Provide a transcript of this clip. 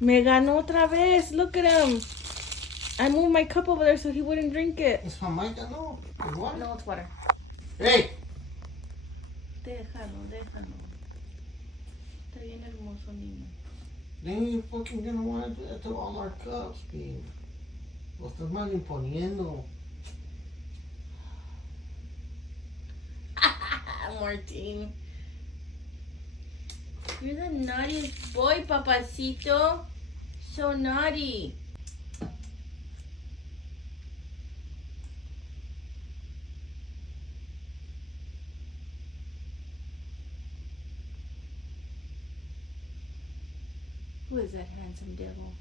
Me ganó otra vez. Look at him. I moved my cup over there so he wouldn't drink it. Es Jamaica, no. ¿Es water? No, it's water. Hey! Déjalo, déjalo. Está bien hermoso, niño. Then you fucking gonna want to do that to all our cups, Pete. Lo estás mal imponiendo. Marteen. You're the naughtiest boy, papacito. So naughty. Who is that handsome devil?